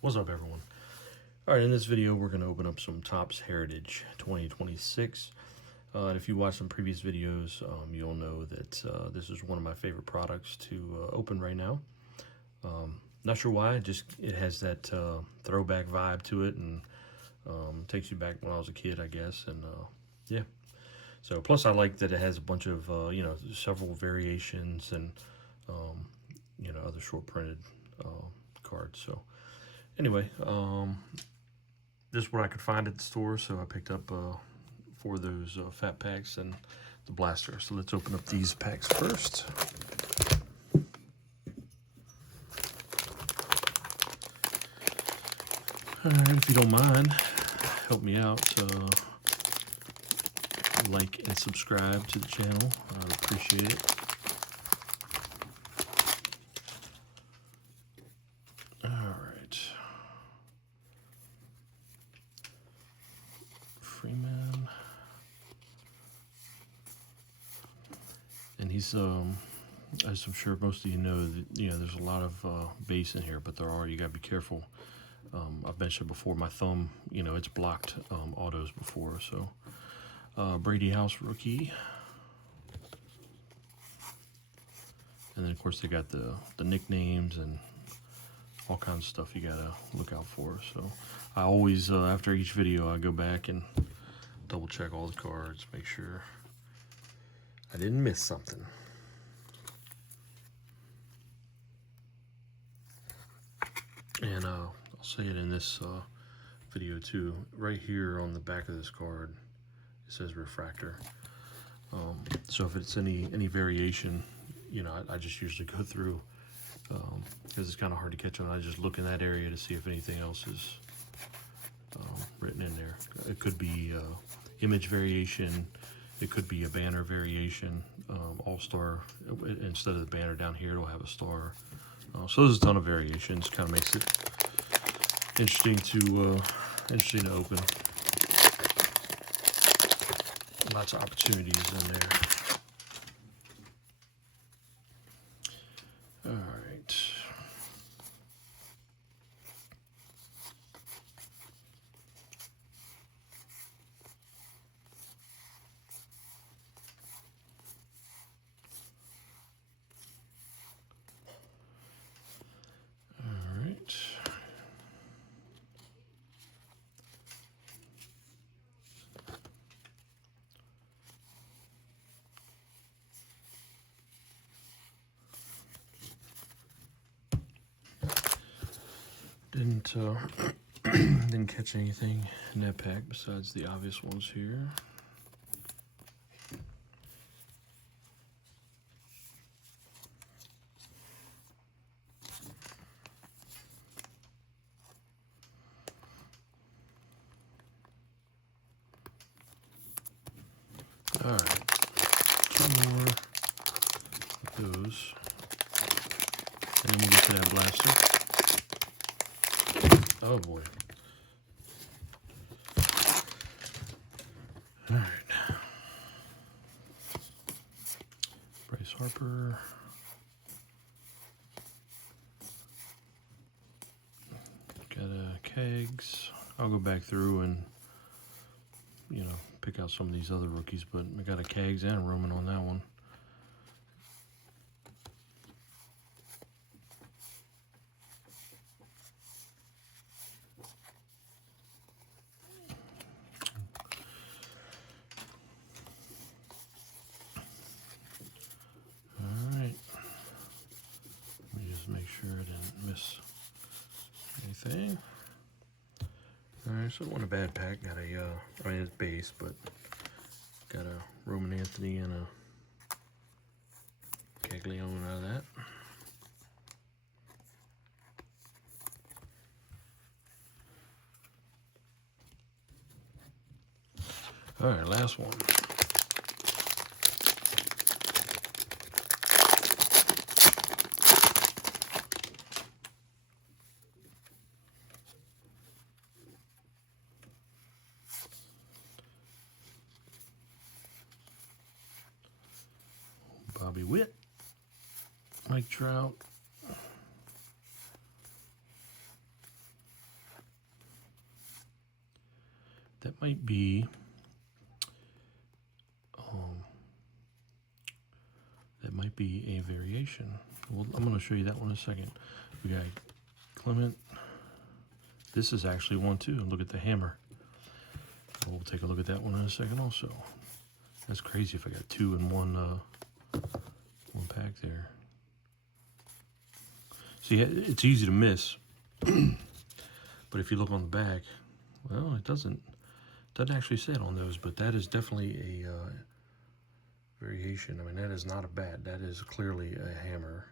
What's up, everyone? All right, in this video, we're going to open up some Topps Heritage 2026. And if you watch some previous videos, you'll know that this is one of my favorite products to open right now. Not sure why, just it has that throwback vibe to it, and takes you back when I was a kid, I guess. And yeah, so plus I like that it has a bunch of several variations and other short printed cards. So anyway, this is what I could find at the store, so I picked up 4 of those fat packs and the blaster. So let's open up these packs first. Alright, if you don't mind, help me out. Like and subscribe to the channel. I'd appreciate it. Alright. Freeman. And he's, as I'm sure most of you know, that, there's a lot of base in here, but you gotta be careful. I've mentioned before, my thumb, it's blocked autos before, so. Brickhouse rookie. And then, of course, they got the nicknames and all kinds of stuff you gotta look out for. So I always, after each video, I go back and double check all the cards, make sure I didn't miss something. And I'll say it in this video too. Right here on the back of this card, it says refractor. So if it's any variation, I just usually go through, because it's kind of hard to catch on. I just look in that area to see if anything else is written in there. It could be image variation, it could be a banner variation, all-star. Instead of the banner down here, it'll have a star. So there's a ton of variations. Kind of makes it interesting to open. Lots of opportunities in there. All right. All right. Didn't catch anything in that pack besides the obvious ones here. All right, 2 more of those, and then we'll get to that blaster. Oh boy. All right. Harper. Got kegs. I'll go back through and pick out some of these other rookies, but I got a kegs and a Roman on that one. Make sure I didn't miss anything. Alright, so it wasn't a bad pack. Got a, it's base, but got a Roman Anthony and a Caglione out of that. Alright, last one. Bobby Witt, Mike Trout, That might be a variation. Well, I'm going to show you that one in a second. We got Clement. This is actually one too. Look at the hammer. We'll take a look at that one in a second also. That's crazy if I got two in one pack there. See, it's easy to miss. But if you look on the back, well, it doesn't actually say it on those, but that is definitely a variation. I mean, that is not a bat. That is clearly a hammer.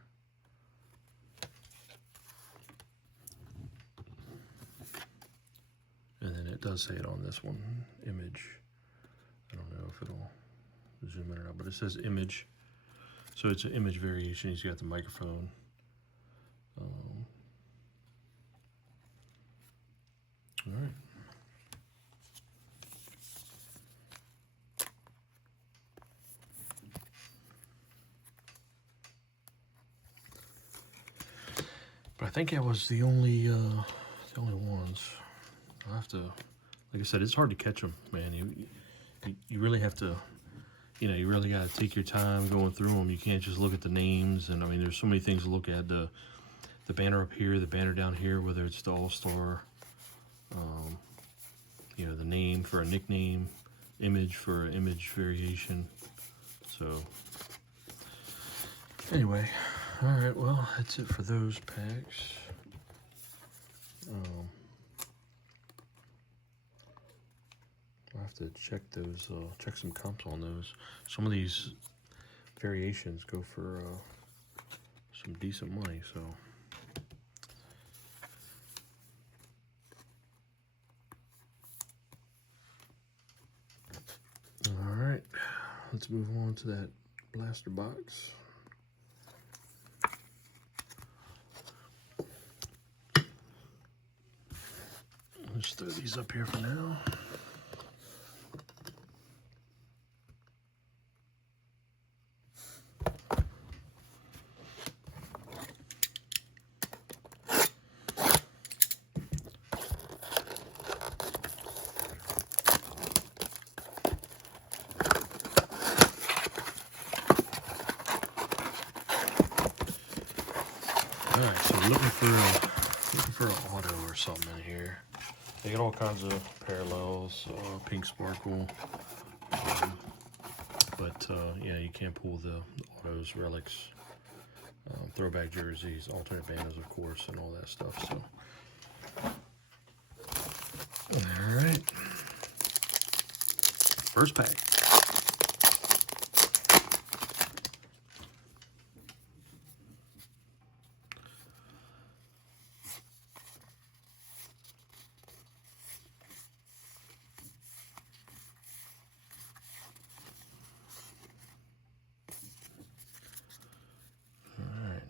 And then it does say it on this one, image. I don't know if it'll zoom in or not, but it says image. So it's an image variation. He's got the microphone. All right. But I think that was the only ones. I'll have to, like I said, it's hard to catch them, man. You really have to, you really got to take your time going through them. You can't just look at the names, and I mean, there's so many things to look at. The banner up here, the banner down here, whether it's the All-Star, the name for a nickname, image for an image variation. So anyway, all right, well, that's it for those packs. I'll have to check those, check some comps on those. Some of these variations go for some decent money, so. All right, let's move on to that blaster box. Let's throw these up here for now. All right, so we're looking for an auto or something in here. They got all kinds of parallels, pink sparkle, but yeah, you can't pull the autos, relics, throwback jerseys, alternate banners, of course, and all that stuff. So, all right, first pack.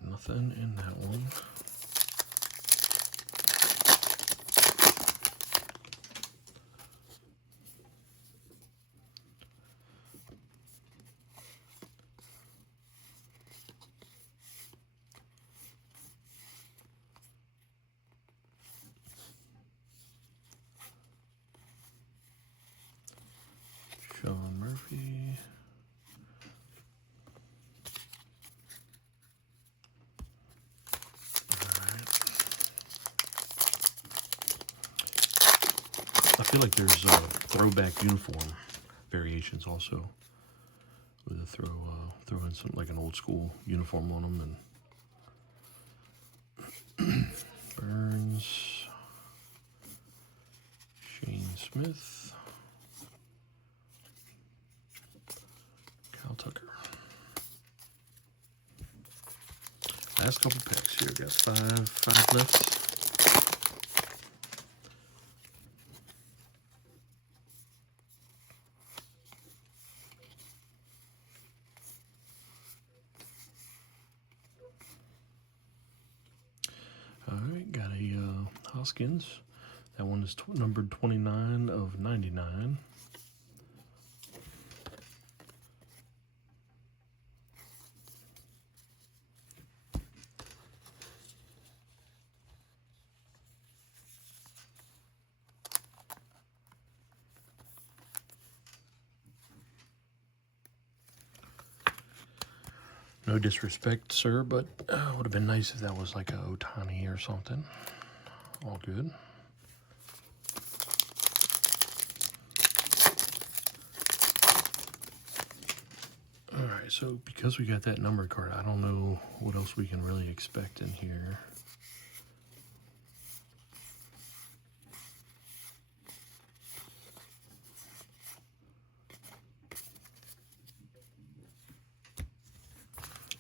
Nothing in that one. Sean Murphy. I feel like there's throwback uniform variations also, with a throw in some like an old school uniform on them, and Burns, Shane Smith, Cal Tucker. Last couple packs here. Got five left. All right, got a Hoskins. That one is numbered 29 of 99. No disrespect, sir, but it would have been nice if that was like a Otani or something. All good. Alright, so because we got that numbered card, I don't know what else we can really expect in here.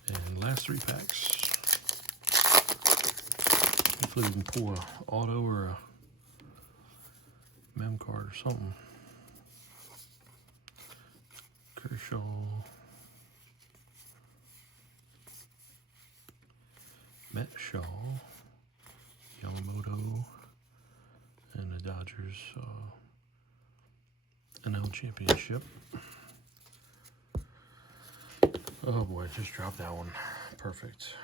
And last 3 packs. Hopefully we can pull an auto or a mem card or something. Kershaw. Matt Shaw. Yamamoto. And the Dodgers NL Championship. Oh boy, I just dropped that one. Perfect.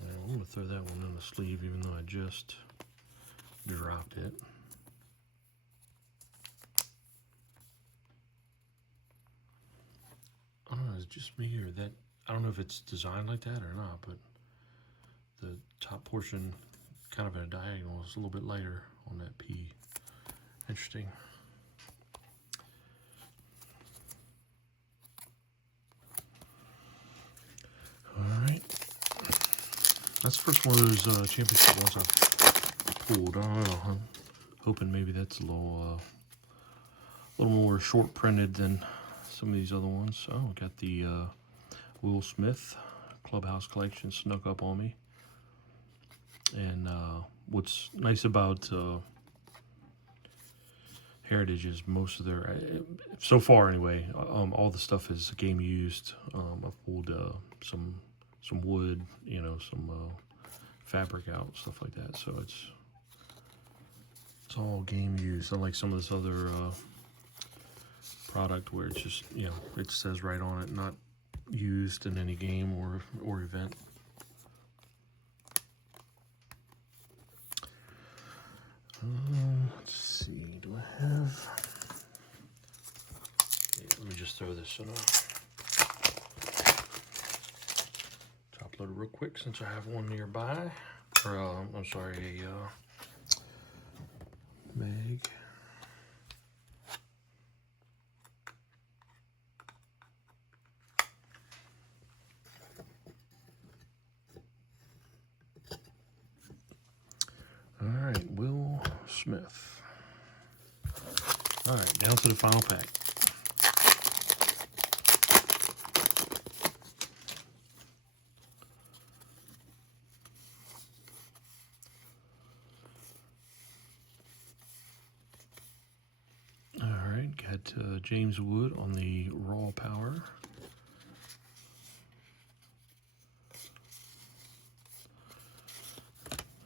I'm going to throw that one in the sleeve even though I just dropped it. I don't know, is it just me or that? I don't know if it's designed like that or not, but the top portion, kind of at a diagonal, is a little bit lighter on that P. Interesting. Alright. That's the first one of those championship ones I've pulled. I don't know. I'm hoping maybe that's a little more short printed than some of these other ones. Oh, we got the Will Smith Clubhouse collection snuck up on me. And what's nice about Heritage is most of their, so far anyway, all the stuff is game used. I've pulled some wood, you know, some fabric out, stuff like that. So it's all game used. Unlike some of this other product where it's just, you know, it says right on it, not used in any game or event. Let's see, do I have? Yeah, let me just throw this in a top loader real quick since I have one nearby. Or, I'm sorry, a mag. All right, Will Smith. All right, down to the final pack. All right, got James Wood on the Raw Power.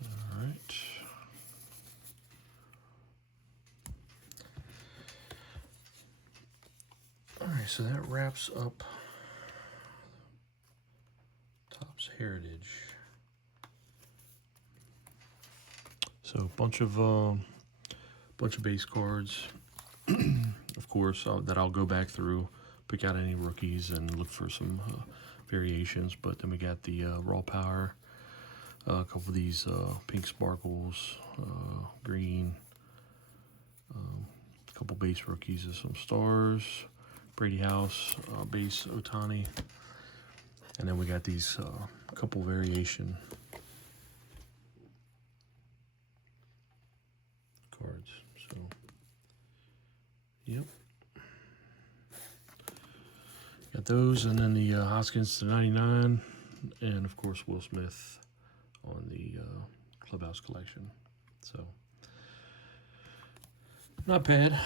All right. All right, so that wraps up Topps Heritage. So a bunch of base cards, of course, that I'll go back through, pick out any rookies and look for some variations. But then we got the Raw Power, a couple of these pink sparkles, green, a couple base rookies and some stars, Brady House, base Otani, and then we got these couple variation cards. So, yep, got those, and then the Hoskins to 99, and of course Will Smith on the Clubhouse collection. So not bad.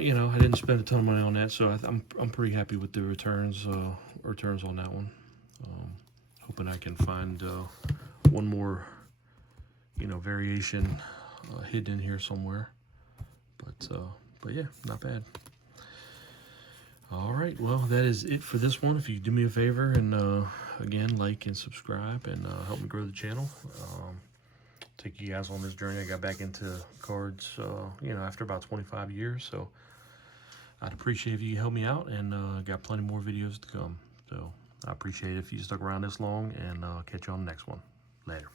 You know, I didn't spend a ton of money on that, so I'm pretty happy with the returns on that one. Hoping I can find one more, you know, variation hidden in here somewhere. But yeah, not bad. All right, well, that is it for this one. If you do me a favor and again, like and subscribe and help me grow the channel. Take you guys on this journey. I got back into cards, you know, after about 25 years. So I'd appreciate if you help me out, and got plenty more videos to come. So I appreciate it if you stuck around this long, and catch you on the next one. Later.